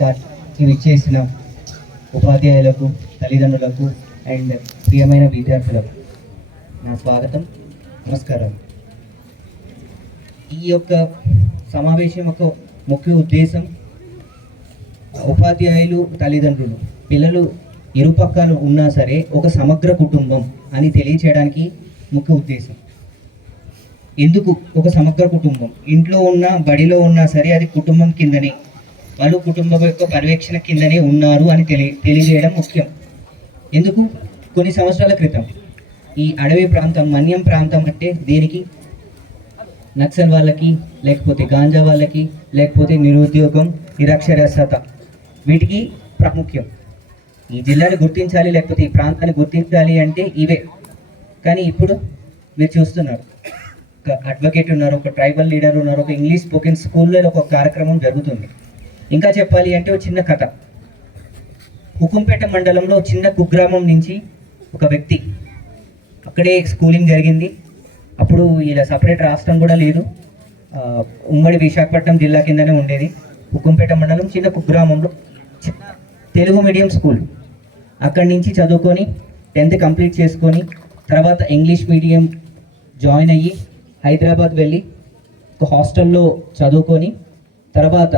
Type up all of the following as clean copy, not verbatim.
ఇచ్చేసిన ఉపాధ్యాయులకు, తల్లిదండ్రులకు అండ్ ప్రియమైన విద్యార్థులకు నా స్వాగతం, నమస్కారం. ఈ యొక్క సమావేశం యొక్క ముఖ్య ఉద్దేశం ఉపాధ్యాయులు, తల్లిదండ్రులు, పిల్లలు ఇరుపక్కలు ఉన్నా సరే ఒక సమగ్ర కుటుంబం అని తెలియచేయడానికి ముఖ్య ఉద్దేశం. ఎందుకు ఒక సమగ్ర కుటుంబం? ఇంట్లో ఉన్నా, బడిలో ఉన్నా సరే అది కుటుంబం కిందనే, వాళ్ళు కుటుంబం యొక్క పర్యవేక్షణ కిందనే ఉన్నారు అని తెలియజేయడం ముఖ్యం. ఎందుకు? కొన్ని సంవత్సరాల క్రితం ఈ అడవి ప్రాంతం, మన్యం ప్రాంతం అంటే దేనికి? నక్సల్ వాళ్ళకి, లేకపోతే గాంజా వాళ్ళకి, లేకపోతే నిరుద్యోగం, నిరక్షరాస్యత, వీటికి ప్రాముఖ్యం. ఈ జిల్లాని గుర్తించాలి, లేకపోతే ఈ ప్రాంతాన్ని గుర్తించాలి అంటే ఇవే. కానీ ఇప్పుడు మీరు చూస్తున్నారు, ఒక అడ్వకేట్ ఉన్నారు, ఒక ట్రైబల్ లీడర్ ఉన్నారు, ఒక ఇంగ్లీష్ స్పోకెన్ స్కూల్లో ఒక కార్యక్రమం జరుగుతుంది. ఇంకా చెప్పాలి అంటే ఒక చిన్న కథ. హుకుంపేట మండలంలో చిన్న కుగ్రామం నుంచి ఒక వ్యక్తి, అక్కడే స్కూలింగ్ జరిగింది. అప్పుడు ఇలా సపరేట్ రాష్ట్రం కూడా లేదు, ఉమ్మడి విశాఖపట్నం జిల్లా కిందనే ఉండేది. హుకుంపేట మండలం చిన్న కుగ్రామంలో చిన్న తెలుగు మీడియం స్కూల్. అక్కడి నుంచి చదువుకొని 10th కంప్లీట్ చేసుకొని తర్వాత ఇంగ్లీష్ మీడియం జాయిన్ అయ్యి హైదరాబాద్ వెళ్ళి ఒక హాస్టల్లో చదువుకొని తర్వాత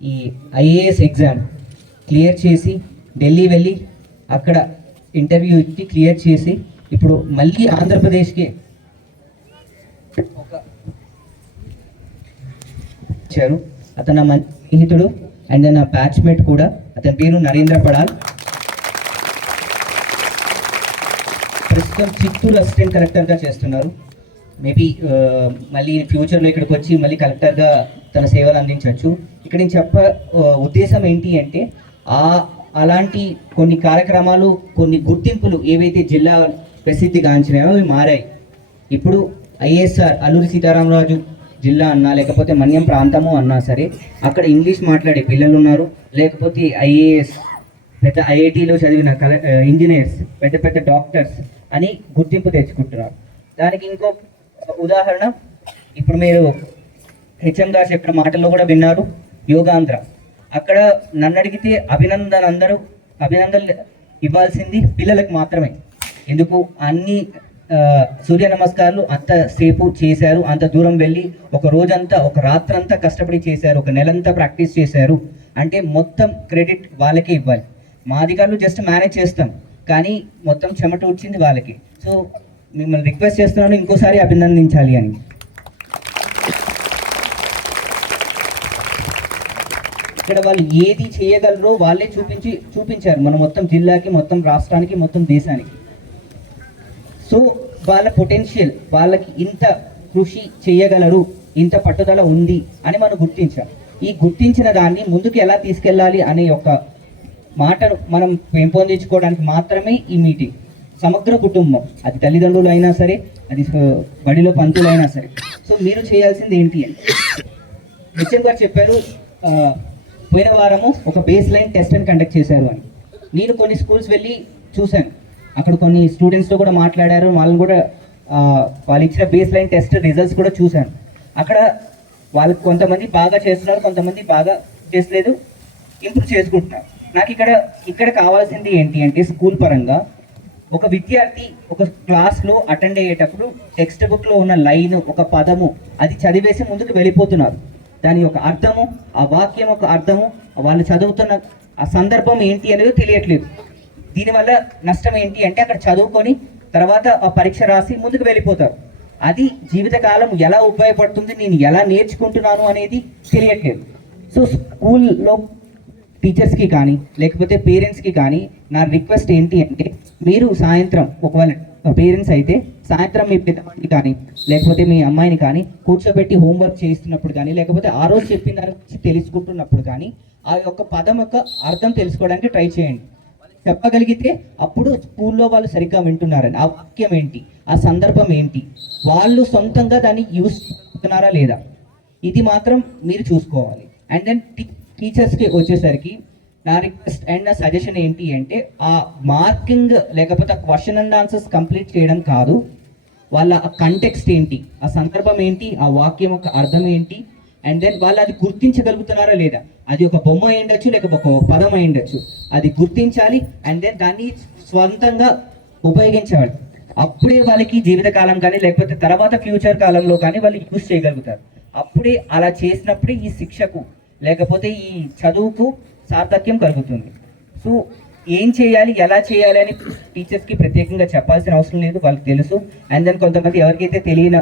ఈ ఐఏఎస్ ఎగ్జామ్ క్లియర్ చేసి ఢిల్లీ వెళ్ళి అక్కడ ఇంటర్వ్యూ ఇచ్చి క్లియర్ చేసి ఇప్పుడు మళ్ళీ ఆంధ్రప్రదేశ్కి వచ్చారు. అతను నా మంచి స్నేహితుడు అండ్ నా బ్యాచ్మేట్ కూడా. అతని పేరు నరేంద్ర పడాల్. ప్రస్తుతం చిత్తూరు అసిస్టెంట్ కలెక్టర్గా చేస్తున్నారు. మేబీ మళ్ళీ ఫ్యూచర్లో ఇక్కడికి వచ్చి మళ్ళీ కలెక్టర్గా తన సేవలు అందించవచ్చు. ఇక్కడ నేను ఉద్దేశం ఏంటి అంటే అలాంటి కొన్ని కార్యక్రమాలు, కొన్ని గుర్తింపులు ఏవైతే జిల్లా ప్రసిద్ధిగాంచినాయో అవి మారాయి. ఇప్పుడు ఐఎస్ఆర్ అల్లూరి సీతారామరాజు జిల్లా అన్నా, లేకపోతే మన్యం ప్రాంతము అన్నా సరే అక్కడ ఇంగ్లీష్ మాట్లాడే పిల్లలు ఉన్నారు, లేకపోతే ఐఏఎస్, పెద్ద ఐఐటీలో చదివిన ఇంజనీర్స్, పెద్ద పెద్ద డాక్టర్స్ అని గుర్తింపు తెచ్చుకుంటున్నారు. దానికి ఇంకో ఉదాహరణ ఇప్పుడు మీరు హెచ్ఎం గారు చెప్పిన మాటల్లో కూడా విన్నారు, యోగాంధ్ర. అక్కడ నన్ను అడిగితే అభినందనలు ఇవ్వాల్సింది పిల్లలకు మాత్రమే. ఎందుకు? అన్ని సూర్య నమస్కారాలు అంతసేపు చేశారు, అంత దూరం వెళ్ళి ఒక రోజంతా, ఒక రాత్రంతా కష్టపడి చేశారు, ఒక నెలంతా ప్రాక్టీస్ చేశారు అంటే మొత్తం క్రెడిట్ వాళ్ళకే ఇవ్వాలి. మా అధికారులు జస్ట్ మేనేజ్ చేస్తాం, కానీ మొత్తం చెమట వచ్చింది వాళ్ళకి. సో మిమ్మల్ని రిక్వెస్ట్ చేస్తున్నాను ఇంకోసారి అభినందించాలి అని. ఇక్కడ వాళ్ళు ఏది చేయగలరో వాళ్ళే చూపించారు మన మొత్తం జిల్లాకి, మొత్తం రాష్ట్రానికి, మొత్తం దేశానికి. సో వాళ్ళ పొటెన్షియల్, వాళ్ళకి ఇంత కృషి చేయగలరు, ఇంత పట్టుదల ఉంది అని మనం గుర్తించాం. ఈ గుర్తించిన దాన్ని ముందుకు ఎలా తీసుకెళ్ళాలి అనే ఒక మాటను మనం పెంపొందించుకోవడానికి మాత్రమే ఈ మీటింగ్. సమగ్ర కుటుంబం, అది తల్లిదండ్రులు అయినా సరే, అది బడిలో పంతులు అయినా సరే. సో మీరు చేయాల్సింది ఏంటి అని హెచ్ఎం గారు చెప్పారు. పోయిన వారము ఒక బేస్ లైన్ టెస్ట్ అని కండక్ట్ చేశారు అని. నేను కొన్ని స్కూల్స్ వెళ్ళి చూశాను, అక్కడ కొన్ని స్టూడెంట్స్తో కూడా మాట్లాడారు, వాళ్ళని కూడా వాళ్ళు ఇచ్చిన బేస్ లైన్ టెస్ట్ రిజల్ట్స్ కూడా చూశాను. అక్కడ వాళ్ళకి కొంతమంది బాగా చేస్తున్నారు, కొంతమంది బాగా చేసలేదు, ఇంప్రూవ్ చేసుకుంటున్నారు. నాకు ఇక్కడ కావాల్సింది ఏంటి అంటే స్కూల్ పరంగా ఒక విద్యార్థి ఒక క్లాస్లో అటెండ్ అయ్యేటప్పుడు టెక్స్ట్ బుక్లో ఉన్న లైన్, ఒక పదము అది చదివేసి ముందుకు వెళ్ళిపోతున్నారు. దాని యొక్క అర్థము, ఆ వాక్యం యొక్క అర్థము, వాళ్ళు చదువుతున్న ఆ సందర్భం ఏంటి అనేది తెలియట్లేదు. దీనివల్ల నష్టం ఏంటి అంటే అక్కడ చదువుకొని తర్వాత ఆ పరీక్ష రాసి ముందుకు వెళ్ళిపోతారు. అది జీవితకాలం ఎలా ఉపయోగపడుతుంది, నేను ఎలా నేర్చుకుంటున్నాను అనేది తెలియట్లేదు. సో స్కూల్లో టీచర్స్కి కానీ లేకపోతే పేరెంట్స్కి కానీ నా రిక్వెస్ట్ ఏంటి అంటే మీరు సాయంత్రం, ఒకవేళ పేరెంట్స్ అయితే సాయంత్రం మీ పిల్లవాడిని కానీ లేకపోతే మీ అమ్మాయిని కానీ కూర్చోబెట్టి హోంవర్క్ చేస్తున్నప్పుడు కానీ లేకపోతే ఆ రోజు చెప్పిన దాని గురించి తెలుసుకుంటున్నప్పుడు కానీ ఆ యొక్క పదం యొక్క అర్థం తెలుసుకోవడానికి ట్రై చేయండి. చెప్పగలిగితే అప్పుడు స్కూల్లో వాళ్ళు సరిగ్గా వింటున్నారని, ఆ వాక్యం ఏంటి, ఆ సందర్భం ఏంటి, వాళ్ళు సొంతంగా దాన్ని యూజ్ చేస్తున్నారా లేదా, ఇది మాత్రం మీరు చూసుకోవాలి. అండ్ దెన్ టీచర్స్కి వచ్చేసరికి నా రిక్వెస్ట్ అండ్ నా సజెషన్ ఏంటి అంటే ఆ మార్కింగ్ లేకపోతే క్వశ్చన్ అండ్ ఆన్సర్స్ కంప్లీట్ చేయడం కాదు, వాళ్ళ ఆ కంటెక్స్ట్ ఏంటి, ఆ సందర్భం ఏంటి, ఆ వాక్యం యొక్క అర్థం ఏంటి, అండ్ దెన్ వాళ్ళు అది గుర్తించగలుగుతున్నారా లేదా, అది ఒక బొమ్మ అయి ఉండొచ్చు లేక ఒక పదం అయి ఉండొచ్చు, అది గుర్తించాలి అండ్ దెన్ దాన్ని స్వంతంగా ఉపయోగించాలి. అప్పుడే వాళ్ళకి జీవితకాలం కానీ లేకపోతే తర్వాత ఫ్యూచర్ కాలంలో కానీ వాళ్ళు యూజ్ చేయగలుగుతారు. అప్పుడే అలా చేసినప్పుడే ఈ శిక్షకు లేకపోతే ఈ చదువుకు సార్థక్యం కలుగుతుంది. సో ఏం చేయాలి ఎలా చేయాలి అని టీచర్స్కి ప్రత్యేకంగా చెప్పాల్సిన అవసరం లేదు, వాళ్ళకి తెలుసు. అండ్ దెన్ కొంతమంది ఎవరికైతే తెలియని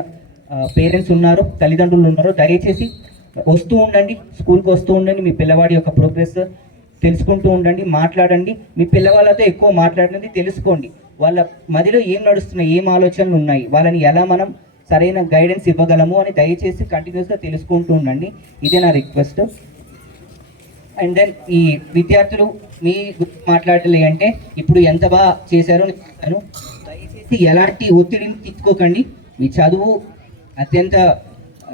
పేరెంట్స్ ఉన్నారో తల్లిదండ్రులు ఉన్నారో దయచేసి వస్తూ ఉండండి, స్కూల్కి వస్తూ ఉండండి, మీ పిల్లవాడి యొక్క ప్రోగ్రెస్ తెలుసుకుంటూ ఉండండి, మాట్లాడండి. మీ పిల్లవాళ్ళతో ఎక్కువ మాట్లాడినది తెలుసుకోండి, వాళ్ళ మదిలో ఏం నడుస్తున్నాయి, ఏం ఆలోచనలు ఉన్నాయి, వాళ్ళని ఎలా మనం సరైన గైడెన్స్ ఇవ్వగలము అని దయచేసి కంటిన్యూస్గా తెలుసుకుంటూ ఉండండి. ఇదే నా రిక్వెస్ట్. అండ్ దెన్ ఈ విద్యార్థులు మీ గురించి మాట్లాడాలి అంటే ఇప్పుడు ఎంత బాగా చేశారో నేను దయచేసి ఎలాంటి ఒత్తిడిని తీసుకోకండి. మీ చదువు అత్యంత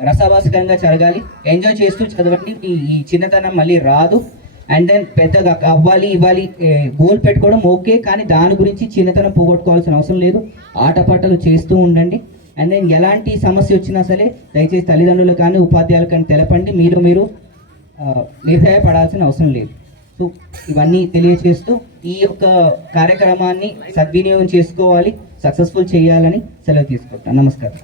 రసభాసకరంగా జరగాలి, ఎంజాయ్ చేస్తూ చదవండి. ఈ చిన్నతనం మళ్ళీ రాదు. అండ్ దెన్ పెద్దగా అవ్వాలి ఇవ్వాలి గోల్ పెట్టుకోవడం ఓకే, కానీ దాని గురించి చిన్నతనం పోగొట్టుకోవాల్సిన అవసరం లేదు. ఆటపాటలు చేస్తూ ఉండండి. అండ్ దెన్ ఎలాంటి సమస్య వచ్చినా సరే దయచేసి తల్లిదండ్రులు కానీ ఉపాధ్యాయులు కానీ తెలపండి, మీరు నిర్భయపడాల్సిన అవసరం లేదు. సో ఇవన్నీ తెలియచేస్తూ ఈ యొక్క కార్యక్రమాన్ని సద్వినియోగం చేసుకోవాలి, సక్సెస్ఫుల్ చేయాలని సెలవు తీసుకుంటాను. నమస్కారం.